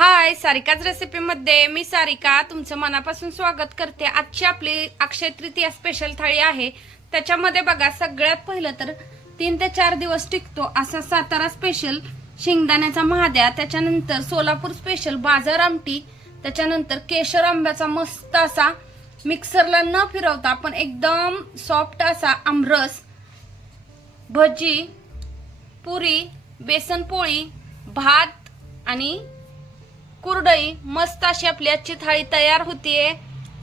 हाय सारिकाच रेसिपीमध्ये मी सारिका तुमचं मनापासून स्वागत करते. आजची आपली अक्षय तृतीया स्पेशल थाळी आहे. त्याच्यामध्ये बघा सगळ्यात पहिलं तर तीन ते चार दिवस टिकतो असा सातारा स्पेशल शेंगदाण्याचा महाद्या त्याच्यानंतर सोलापूर स्पेशल बाजार आमटी त्याच्यानंतर केशर आंब्याचा मस्त असा मिक्सरला न फिरवता पण एकदम सॉफ्ट असा आमरस भजी पुरी बेसन पोळी भात आणि कुरडई मस्त अशी आपली आजची थाळी तयार होतीये.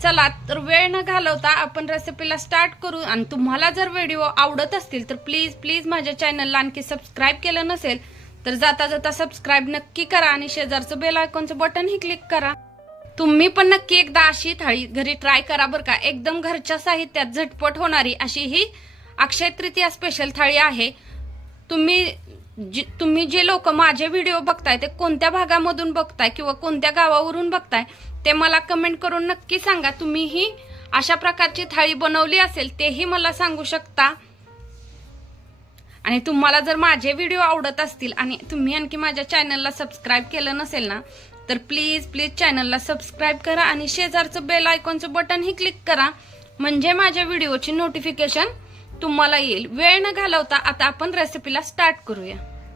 चला तर वेळ न घालवता आपण रेसिपीला स्टार्ट करू. आणि तुम्हाला जर व्हिडिओ आवडत असतील तर प्लीज प्लीज माझ्या चॅनलला आणखी सबस्क्राईब केलं नसेल तर जाता जाता सबस्क्राईब नक्की करा आणि शेजारचं बेल आयकॉनचं बटनही क्लिक करा. तुम्ही पण नक्की एकदा अशी थाळी घरी ट्राय करा बरं का. एकदम घरच्या साहित्यात झटपट होणारी अशी ही अक्षय तृतीया स्पेशल थाळी आहे. तुम्ही जी- तुम्ही जे लोक माझे व्हिडिओ बघताय ते कोणत्या भागामधून बघताय किंवा कोणत्या गावावरून बघताय ते मला कमेंट करून नक्की सांगा. तुम्हीही अशा प्रकारची थाळी बनवली असेल तेही मला सांगू शकता. आणि तुम्हाला जर माझे व्हिडिओ आवडत असतील आणि तुम्ही आणखी माझ्या चॅनलला सबस्क्राईब केलं नसेल ना तर प्लीज प्लीज चॅनलला सबस्क्राईब करा आणि शेजारचं बेल आयकॉनचं बटनही क्लिक करा. म्हणजे माझ्या व्हिडिओची नोटिफिकेशन तुम्हाला येईल. वेळ न घालवता आता आपण रेसिपीला स्टार्ट करूया.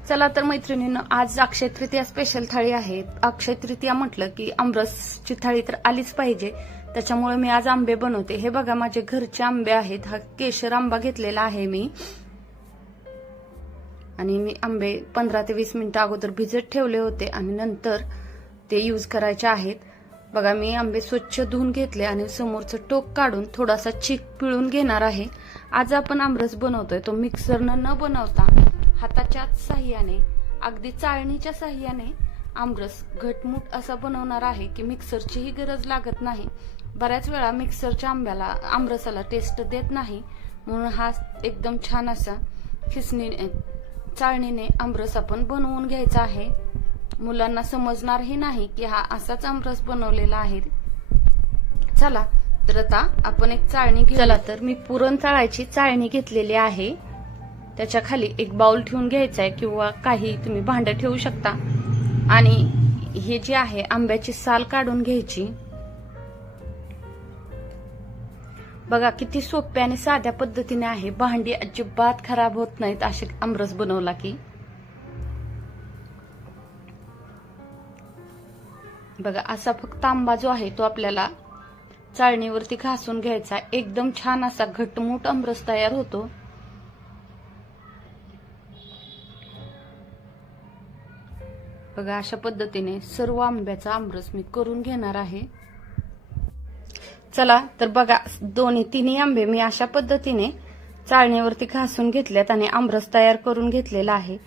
चला तर मैत्रिणीनं आज अक्षय तृतीया स्पेशल थाळी आहे. अक्षय तृतीया म्हटलं की आमरसची थाळी तर आलीच पाहिजे. त्याच्यामुळे मी आज आंबे बनवते. हे बघा माझे घरचे आंबे आहेत. हा केशर आंबा घेतलेला आहे मी. आणि मी आंबे पंधरा ते वीस मिनिटं अगोदर भिजत ठेवले होते आणि नंतर ते यूज करायचे आहेत. बघा मी आंबे स्वच्छ धुवून घेतले आणि समोरचं टोक काढून थोडासा चीक पिळून घेणार आहे. आज आपण आमरस बनवतोय. तो मिक्सरनं न बनवता हाताच्याच साह्याने अगदी चाळणीच्या साह्याने आमरस घटमुट असा बनवणार आहे की मिक्सरचीही गरज लागत नाही. बऱ्याच वेळा मिक्सरच्या आंब्याला आमरसाला टेस्ट देत नाही. म्हणून हा एकदम छान असा खिसणीने चाळणीने आमरस आपण बनवून घ्यायचा आहे. मुलांना समजणारही नाही की हा असाच आमरस बनवलेला आहे. चला तर आता आपण एक चाळणी घेऊ चला तर मी पुरण चाळायची चाळणी घेतलेली आहे. त्याच्याखाली एक बाउल ठेवून घ्यायचा आहे किंवा काही तुम्ही भांडं ठेवू शकता. आणि हे जे आहे आंब्याची साल काढून घ्यायची. बघा किती सोप्या आणि साध्या पद्धतीने आहे. भांडी अजिबात खराब होत नाहीत असे आमरस बनवला की. बघा असा फक्त आंबा जो आहे तो आपल्याला चाळणीवरती घासून घ्यायचा. एकदम छान असा घटमूट आमरस तयार होतो. बघा अशा पद्धतीने सर्व आंब्याचा आमरस मी करून घेणार आहे. चला तर बघा दोन्ही तिन्ही आंबे मी अशा पद्धतीने चाळणीवरती घासून घेतल्यात आणि आमरस तयार करून घेतलेला आहे.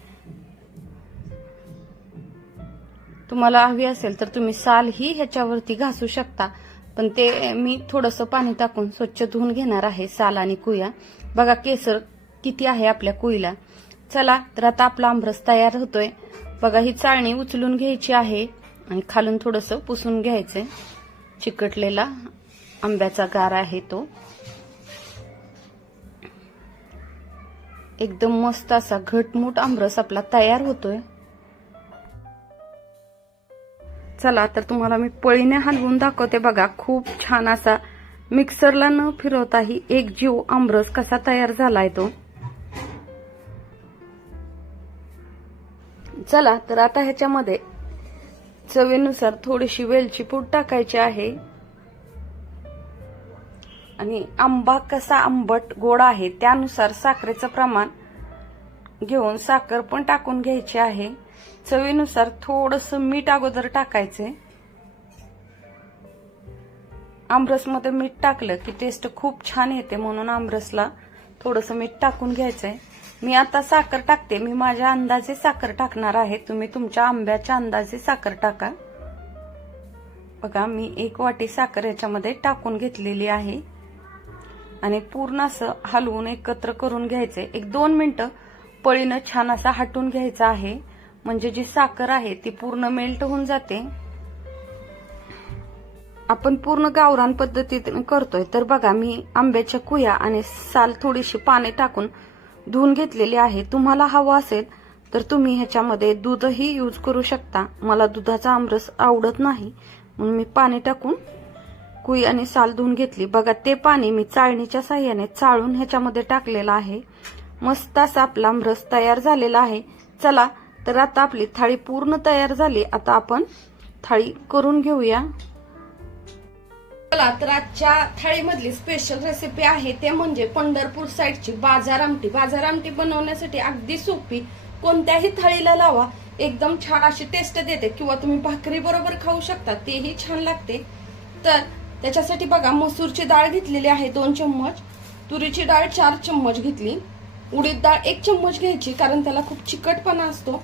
तुम्हाला हवी असेल तर तुम्ही साल ही ह्याच्यावरती घासू शकता. पण ते मी थोडस पाणी टाकून स्वच्छ धुवून घेणार आहे साल आणि कुया. बघा केसर किती आहे आपल्या कुईला. चला तर आता आपला आमरस तयार होतोय. बघा ही चाळणी उचलून घ्यायची आहे आणि खालून थोडस पुसून घ्यायचंय. चिकटलेला आंब्याचा गार आहे तो. एकदम मस्त असा घटमुट आमरस आपला तयार होतोय. चला तर तुम्हाला मी पळीने हलवून दाखवते बघा. खूप छान असा मिक्सरला न फिरवताही एक जीव आमरस कसा तयार झालाय तो. चला तर आता ह्याच्यामध्ये चवीनुसार थोडीशी वेलची पूड टाकायची आहे. आणि आंबा कसा आंबट गोड आहे त्यानुसार साखरेचं प्रमाण घेऊन साखर पण टाकून घ्यायची आहे. चवीनुसार थोडस मीठ अगोदर टाकायचे आमरसमध्ये मीठ टाकलं की टेस्ट खूप छान येते म्हणून आमरसला थोडस मीठ टाकून घ्यायचंय. मी आता साखर टाकते. मी माझ्या अंदाजे साखर टाकणार आहे. तुम्ही तुमच्या आंब्याच्या अंदाजे साखर टाका. बघा मी एक वाटी साखर याच्यामध्ये टाकून घेतलेली आहे. आणि पूर्ण असं हलवून एकत्र करून घ्यायचे एक दोन मिनिटं पळीनं छान असा हटून घ्यायचा आहे. म्हणजे जी साखर आहे ती पूर्ण मेल्ट होऊन जाते. आपण पूर्ण गावरान पद्धतीने करतोय. तर बघा मी आंब्याच्या कुया आणि साल थोडीशी पाने टाकून धुवून घेतलेली आहे. तुम्हाला हवं असेल तर तुम्ही ह्याच्यामध्ये दूधही यूज करू शकता. मला दुधाचा आमरस आवडत नाही. म्हणून मी पाणी टाकून कुई आणि साल धुवून घेतली. बघा ते पाणी मी चाळणीच्या साह्याने चाळून ह्याच्यामध्ये टाकलेलं आहे. मस्त असा आपला आमरस तयार झालेला आहे. चला तर आता आपली थाळी पूर्ण तयार झाली. आता आपण थाळी करून घेऊया. चला तर आजच्या थाळीमधली स्पेशल रेसिपी आहे. ते म्हणजे पंढरपूर साईडची बाजार आमटी. बाजार आमटी बनवण्यासाठी अगदी सोपी. कोणत्याही थाळीला लावा. एकदम छान अशी टेस्ट देते. किंवा तुम्ही भाकरी बरोबर खाऊ शकता. तेही छान लागते. तर त्याच्यासाठी बघा मसूरची डाळ घेतलेली आहे दोन चम्मच. तुरीची डाळ चार चम्मच घेतली. उडीद डाळ एक चम्मच घ्यायची कारण त्याला खूप चिकटपणा असतो.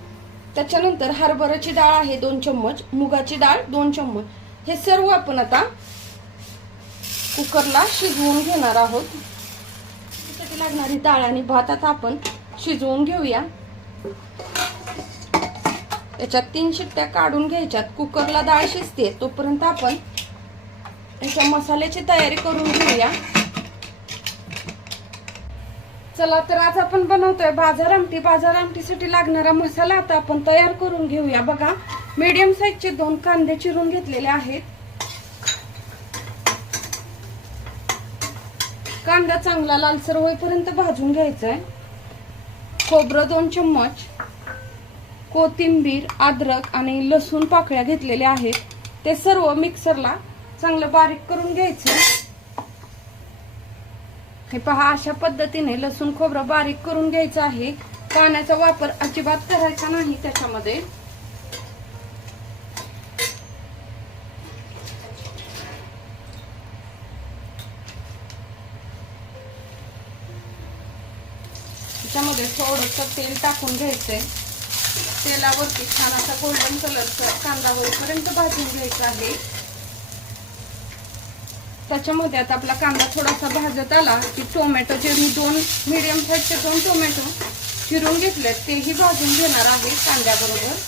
त्याच्यानंतर हरभऱ्याची डाळ आहे दोन चम्मच मुगाची डाळ दोन चम्मच. हे सर्व आपण आता कुकरला शिजवून घेणार आहोत. त्यासाठी लागणारी डाळ आणि भात आता आपण शिजवून घेऊया. त्याच्यात तीन शिट्ट्या काढून घ्यायच्यात. कुकरला डाळ शिजते तोपर्यंत आपण याच्या मसाल्याची तयारी करून घेऊया. चला तर आज आपण बनवतोय बाजार आमटी. बाजार आमटीसाठी लागणारा मसाला आता आपण तयार करून घेऊया. बघा मीडियम साईजचे दोन कांदे चिरून घेतलेले आहेत. कांदा चांगला लालसर होईपर्यंत भाजून घ्यायचा आहे खोबरं दोन चम्मच. कोथिंबीर अद्रक आणि लसूण पाकळ्या घेतलेल्या आहेत. ते सर्व मिक्सरला चांगलं बारीक करून घ्यायचं हे पहा अशा पद्धतीने लसूण खोबरं बारीक करून घ्यायचं आहे. पाण्याचा वापर अजिबात करायचा नाही त्याच्यामध्ये. त्याच्यामध्ये थोडंसं तेल टाकून घ्यायचंय. तेलावरती छान असा गोल्डन कलरचा कांदा होईपर्यंत भाजून घ्यायचा आहे. त्याच्यामध्ये आता आपला कांदा थोडासा भाजत आला की टोमॅटो जे मी दोन मिडियम साईजचे दोन टोमॅटो चिरून घेतले तेही भाजून घेणार आहे कांद्याबरोबर.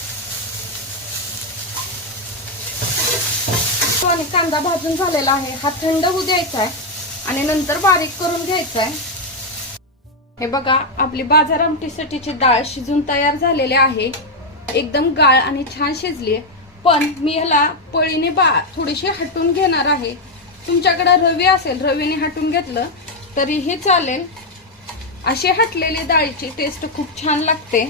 आणि कांदा भाजून झालेला आहे. हा थंड होऊ द्यायचा आहे आणि नंतर बारीक करून घ्यायचा आहे हे बघा आपली बाजार आमटीसाठीची डाळ शिजून तयार झालेली आहे. एकदम गाळ आणि छान शिजली पण मी ह्याला पळीने बा थोडीशी हटून घेणार आहे. तुमच्याकडे रवी असेल रवीने हटून घेतलं तरीही चालेल. अशी हटलेली डाळीची टेस्ट खूप छान लागते.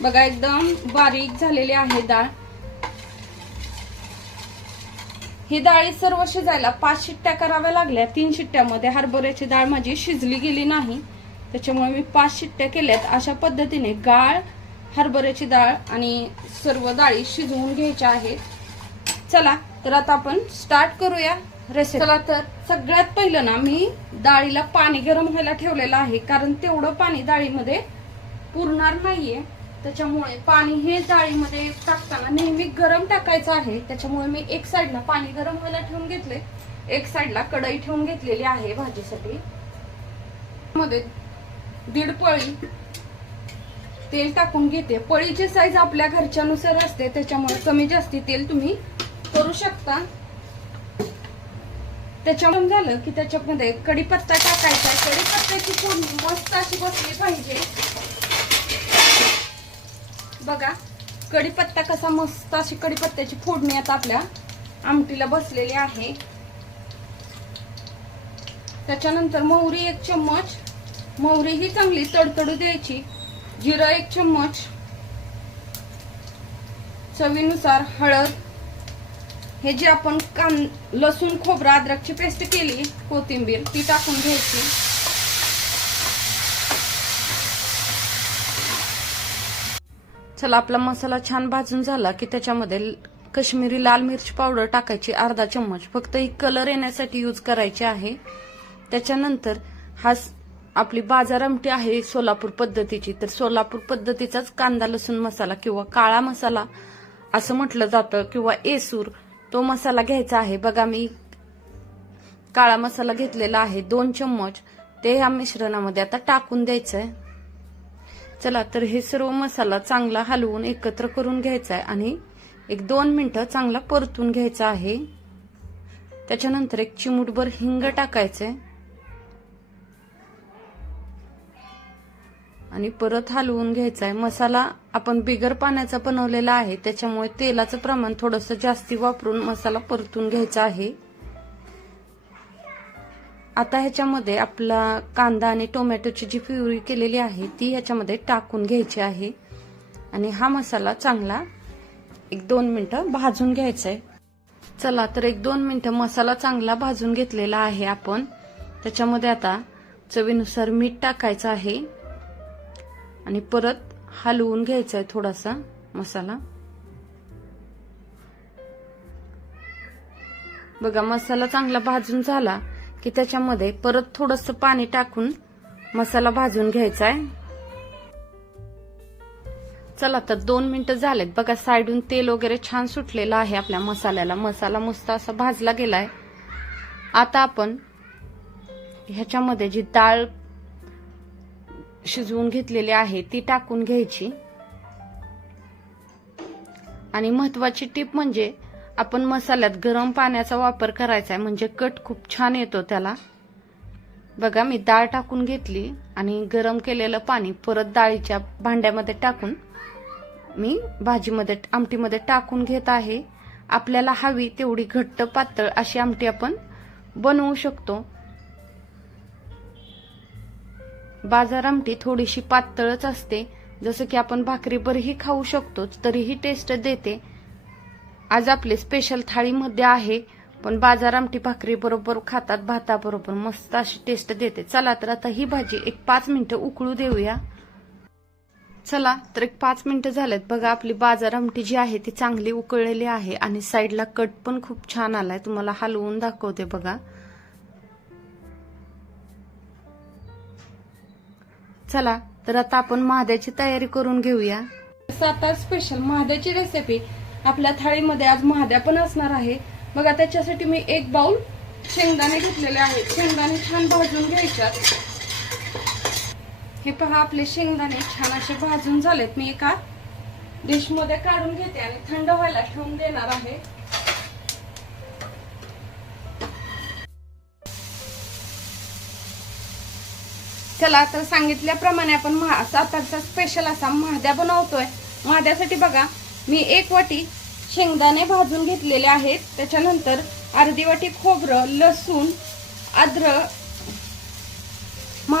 बघा एकदम बारीक झालेली आहे डाळ. ही डाळी सर्व शिजायला पाच शिट्ट्या कराव्या लागल्या. तीन शिट्ट्यामध्ये हरभऱ्याची डाळ माझी शिजली गेली नाही. त्याच्यामुळे मी पाच शिट्ट्या केल्यात. अशा पद्धतीने गाळ हरभऱ्याची डाळ आणि सर्व डाळी शिजवून घ्यायच्या आहेत. चला तर आता आपण स्टार्ट करूया. रेसिपी चला तर सगळ्यात पहिलं ना मी डाळीला पाणी गरम व्हायला ठेवलेलं आहे कारण तेवढं पाणी डाळीमध्ये पुरणार नाहीये. त्याच्यामुळे पाणी हे डाळीमध्ये टाकताना नेहमी गरम टाकायचं आहे. त्याच्यामुळे मी एक साइडला पाणी गरम व्हायला ठेवून घेतले एक साइडला कढई ठेवून घेतलेली आहे भाजीसाठी. मध्ये दीड पळी तेल टाकून घेते. पळीची साईज आपल्या घरच्यानुसार असते त्याच्यामुळे कमी जास्ती तेल तुम्ही करू शकता. त्याच्यामुळे झालं की त्याच्यामध्ये कढीपत्ता टाकायचा कढीपत्त्याची फोडणी मस्त अशी बसली पाहिजे. बघा कढीपत्ता कसा मस्त अशी कढीपत्त्याची फोडणी आता आपल्या आमटीला बसलेली आहे. त्याच्यानंतर मोहरी एक चम्मच. मोहरी ही चांगली तडतडू द्यायची. जिरं एक चम्मच. चवीनुसार हळद. हे जे आपण कान लसूण खोबरं अद्रकची पेस्ट केली कोथिंबीर ती टाकून घ्यायची. चला आपला मसाला छान भाजून झाला की त्याच्यामध्ये कश्मीरी लाल मिरची पावडर टाकायची अर्धा चम्मच. फक्त ही कलर येण्यासाठी यूज करायची आहे. त्याच्यानंतर हा आपली बाजार आमटी आहे सोलापूर पद्धतीची. तर सोलापूर पद्धतीचाच कांदा लसूण मसाला किंवा काळा मसाला असं म्हटलं जातं किंवा एसूर तो मसाला घ्यायचा आहे. बघा मी काळा मसाला घेतलेला आहे दोन चम्मच. ते ह्या मिश्रणामध्ये आता टाकून द्यायचं आहे चला तर हे सर्व मसाला चांगला हलवून एकत्र करून घ्यायचा आहे आणि एक दोन मिनटं चांगला परतून घ्यायचा आहे. त्याच्यानंतर एक चिमूटभर हिंग टाकायचंय. आणि परत हलवून घ्यायचा आहे मसाला आपण बिगर पाण्याचा बनवलेला आहे त्याच्यामुळे तेलाचं प्रमाण थोडंसं जास्ती वापरून मसाला परतून घ्यायचा आहे. आता ह्याच्यामध्ये आपला कांदा आणि टोमॅटोची जी प्युरी केलेली आहे ती ह्याच्यामध्ये टाकून घ्यायची आहे. आणि हा मसाला चांगला एक दोन मिनटं भाजून घ्यायचा आहे चला तर एक दोन मिनटं मसाला चांगला भाजून घेतलेला आहे आपण. त्याच्यामध्ये आता चवीनुसार मीठ टाकायचं आहे. आणि परत हलवून घ्यायचा आहे थोडासा मसाला. बघा मसाला चांगला भाजून झाला की त्याच्यामध्ये परत थोडस पाणी टाकून मसाला भाजून घ्यायचा आहे चला तर दोन मिनिटं झालेत. बघा साईडून तेल वगैरे छान सुटलेलं आहे आपल्या मसाल्याला. मसाला मस्त असा भाजला गेलाय. आता आपण ह्याच्यामध्ये जी डाळ शिजवून घेतलेली आहे ती टाकून घ्यायची. आणि महत्वाची टीप म्हणजे आपण मसाल्यात गरम पाण्याचा वापर करायचा आहे म्हणजे कट खूप छान येतो त्याला. बघा मी डाळ टाकून घेतली आणि गरम केलेलं पाणी परत डाळीच्या भांड्यामध्ये टाकून मी भाजीमध्ये आमटीमध्ये टाकून घेत आहे. आपल्याला हवी तेवढी घट्ट पातळ अशी आमटी आपण बनवू शकतो. बाजार आमटी थोडीशी पातळच असते. जसं की आपण भाकरीवरही खाऊ शकतो तरीही टेस्ट देते. आज आपले स्पेशल थाळीमध्ये आहे पण बाजार आमटी भाकरी बरोबर खातात भाताबरोबर मस्त अशी टेस्ट देते. चला तर आता ही भाजी एक पाच मिनिटं उकळू देऊया. चला तर एक पाच मिनिटं झालेत. बघा आपली बाजार आमटी जी आहे ती चांगली उकळलेली आहे आणि साईडला कट पण खूप छान आलाय. तुम्हाला हलवून दाखवते बघा. चला तर आता आपण महाद्याची तयारी करून घेऊया. आता स्पेशल महाद्याची रेसिपी आपल्या थाळीमध्ये आज महाद्या पण असणार आहे. बघा त्याच्यासाठी मी एक बाउल शेंगदाणे घेतलेले आहेत शेंगदाणे छान भाजून घ्यायच्यात हे पहा आपले शेंगदाणे छान असे भाजून झालेत. मी एका डिशमध्ये काढून घेते आणि थंड व्हायला ठेवून देणार आहे. चला तर सांगितल्याप्रमाणे आपण महा सातारचा स्पेशल असा महाद्या बनवतोय. महाद्यासाठी बघा मी एक वाटी शेंगदाणे भाजून घेतलेले आहेत. त्याच्यानंतर अर्धी वाटी खोबरं लसूण अद्र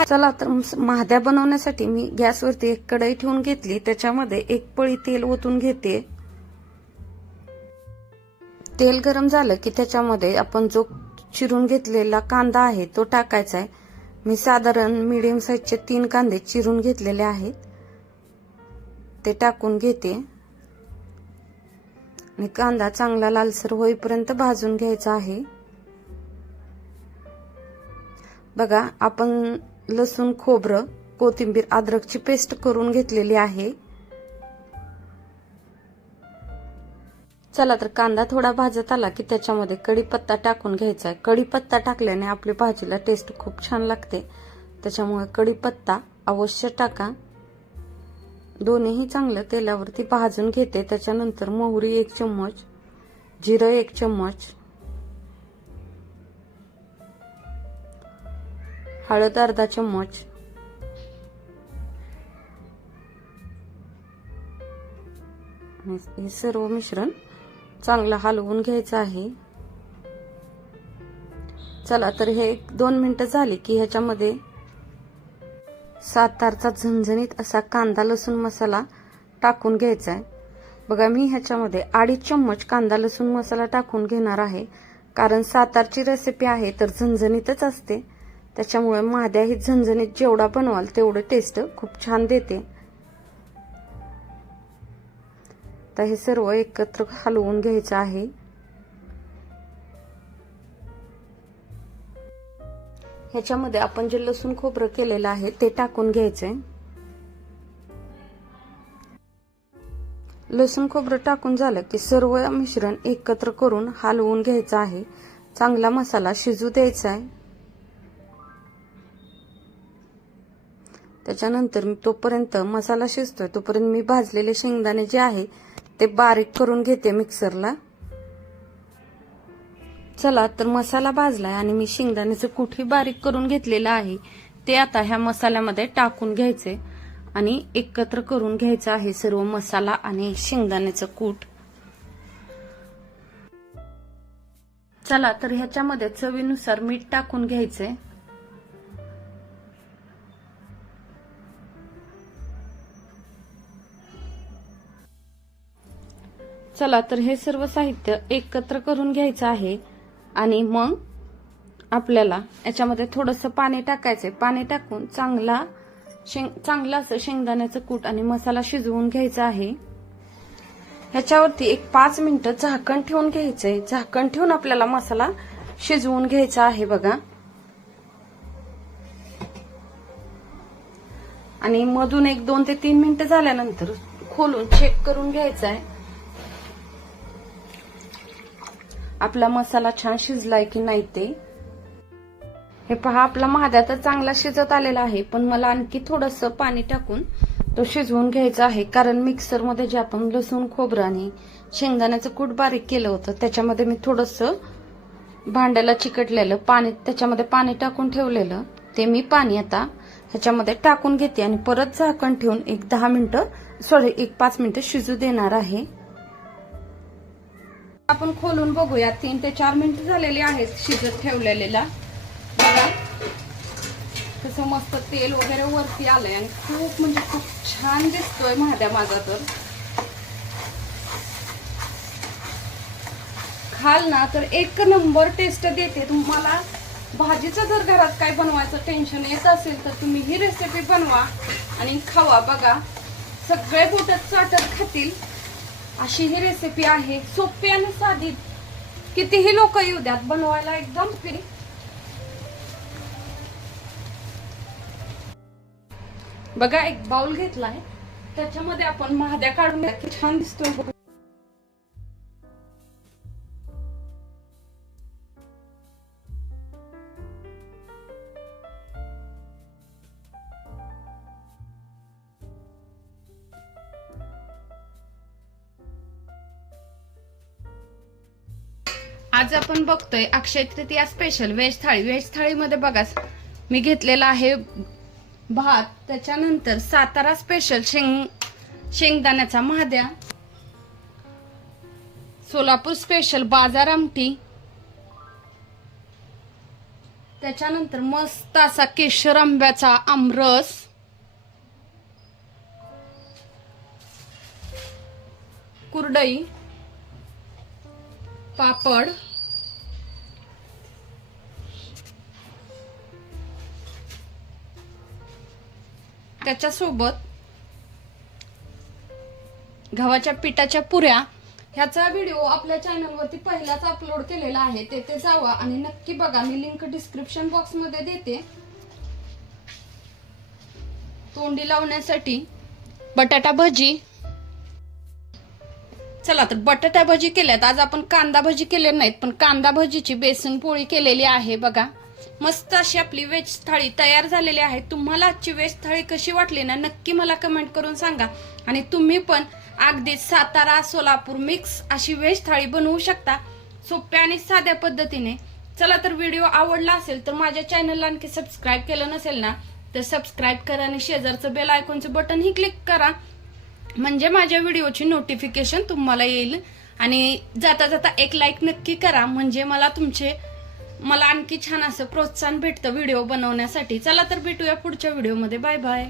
चला तर महाद्या बनवण्यासाठी मी गॅसवरती एक कढई ठेवून घेतली. त्याच्यामध्ये एक पळी तेल ओतून घेते. तेल गरम झालं की त्याच्यामध्ये आपण जो चिरून घेतलेला कांदा आहे तो टाकायचा आहे. मी साधारण मीडियम साईजचे तीन कांदे चिरून घेतलेले आहेत. ते टाकून घेते. आणि कांदा चांगला लालसर होईपर्यंत भाजून घ्यायचा आहे. बघा आपण लसूण खोबरं कोथिंबीर अद्रकची पेस्ट करून घेतलेली आहे. चला तर कांदा थोडा भाजत आला की त्याच्यामध्ये कढीपत्ता टाकून घ्यायचा आहे. कढीपत्ता टाकल्याने आपली भाजीला टेस्ट खूप छान लागते. त्याच्यामुळे कढीपत्ता अवश्य टाका. दोन्हीही चांगलं तेलावरती भाजून घेते. त्याच्यानंतर मोहरी एक चम्मच जिरं एक चम्मच हळद अर्धा चम्मच हे सर्व मिश्रण चांगलं हलवून घ्यायचं आहे. चला तर हे एक दोन मिनटं झाली की ह्याच्यामध्ये सातारचा झणझणीत असा कांदा लसूण मसाला टाकून घ्यायचा आहे बघा मी ह्याच्यामध्ये अडीच चम्मच कांदा लसूण मसाला टाकून घेणार आहे. कारण सातारची रेसिपी आहे तर झणझणीतच असते. त्याच्यामुळे महाद्या ही झणझणीत जेवढा बनवाल तेवढं टेस्ट खूप छान देते. आता हे सर्व एकत्र हलवून घ्यायचं आहे. ह्याच्यामध्ये आपण जे लसूण खोबरं केलेलं आहे ते टाकून घ्यायचंय. लसूण खोबरं टाकून झालं की सर्व मिश्रण एकत्र करून हलवून घ्यायचं आहे. चांगला मसाला शिजू द्यायचा आहे त्याच्यानंतर तोपर्यंत मसाला शिजतोय तोपर्यंत मी भाजलेले शेंगदाणे जे आहे ते बारीक करून घेते मिक्सरला. चला तर मसाला भाजलाय आणि मी शेंगदाण्याचं कुठे बारीक करून घेतलेलं आहे. ते आता ह्या मसाल्यामध्ये टाकून घ्यायचे आणि एकत्र करून घ्यायचं आहे सर्व मसाला आणि शेंगदाण्याचं कूट. चला तर ह्याच्यामध्ये चवीनुसार मीठ टाकून घ्यायचंय. चला तर हे सर्व साहित्य एकत्र करून घ्यायचं आहे. आणि मग आपल्याला याच्यामध्ये थोडंसं पाणी टाकायचंय. पाणी टाकून चांगला शेंग चांगलं असं शेंगदाण्याचं कूट आणि मसाला शिजवून घ्यायचा आहे. ह्याच्यावरती एक पाच मिनिटं झाकण ठेवून घ्यायचंय. झाकण ठेवून आपल्याला मसाला शिजवून घ्यायचा आहे बघा. आणि मधून एक दोन ते तीन मिनिटं झाल्यानंतर खोलून चेक करून घ्यायचं आहे आपला मसाला छान शिजलाय की नाही ते? हे पहा आपला महाद्या तर चांगला शिजत आलेला आहे पण मला आणखी थोडस पाणी टाकून तो शिजवून घ्यायचा आहे कारण मिक्सरमध्ये जे आपण लसूण खोबरं आणि शेंगदाण्याचं कूट बारीक केलं होतं त्याच्यामध्ये मी थोडस भांड्याला चिकटलेलं पाणी त्याच्यामध्ये पाणी टाकून ठेवलेलं ते मी पाणी आता ह्याच्यामध्ये टाकून घेते आणि परत झाकण ठेवून एक दहा मिनिटं सॉरी एक पाच मिनिटं शिजू देणार आहे. आपण खोलून बघूया. तीन ते चार मिनिट झालेली आहेत शिजत ठेवलेलेला. बघा. कसं मस्त तेल वगैरे वरती आलंय आणि खूप म्हणजे खूप छान दिसतोय महाद्या माझा तर. खाल ना तर एक नंबर टेस्ट देते. तुम्हाला भाजीचं जर घरात काय बनवायचं टेन्शन येत असेल तर तुम्ही ही रेसिपी बनवा आणि खावा. बघा. सगळे बोटत चाटत खातील. अशी ही रेसिपी आहे. सोपी आणि साधी. कितीही लोक येऊ द्यात बनवायला एकदम फ्री बघा एक बाउल घेतलाय. त्याच्यामध्ये आपण महाद्या काढून घ्या. छान दिसतोय आज आपण बघतोय अक्षय तृतीया स्पेशल व्हेज थाळी व्हेज थाळीमध्ये बघा मी घेतलेला आहे भात. त्याच्यानंतर सातारा स्पेशल शेंग शेंगदाण्याचा महाद्या. सोलापूर स्पेशल बाजार आमटी. त्याच्यानंतर मस्त असा केशर आंब्याचा आमरस. कुरडई. पापड. त्याच्यासोबत गव्हाच्या पिठाच्या पुऱ्या. ह्याचा व्हिडिओ आपल्या चॅनलवरती पहिलाच अपलोड केलेला आहे. तेथे जावा आणि नक्की बघा. मी लिंक डिस्क्रिप्शन बॉक्समध्ये देते. तोंडी लावण्यासाठी बटाटा भजी चला तर बटाटा भजी केल्यात. आज आपण कांदा भजी केले नाहीत पण कांदा भजीची बेसन पोळी केलेली आहे बघा. मस्त अशी आपली वेज थाळी तयार झालेली आहे. तुम्हाला आजची वेज थाळी कशी वाटली ना नक्की मला कमेंट करून सांगा. आणि तुम्ही पण अगदी सातारा सोलापूर मिक्स अशी वेज थाळी बनवू शकता सोप्या आणि साध्या पद्धतीने. चला तर व्हिडिओ आवडला असेल तर माझ्या चॅनलला आणखी सबस्क्राईब केलं नसेल ना तर सबस्क्राईब करा आणि शेजारचं बेल आयकॉनचं बटनही क्लिक करा. म्हणजे माझ्या व्हिडिओची नोटिफिकेशन तुम्हाला येईल. आणि जाता जाता एक लाईक नक्की करा. म्हणजे मला तुमचे मला आणखी छान असं प्रोत्साहन भेटतं व्हिडिओ बनवण्यासाठी. चला तर भेटूया पुढच्या व्हिडिओमध्ये बाय बाय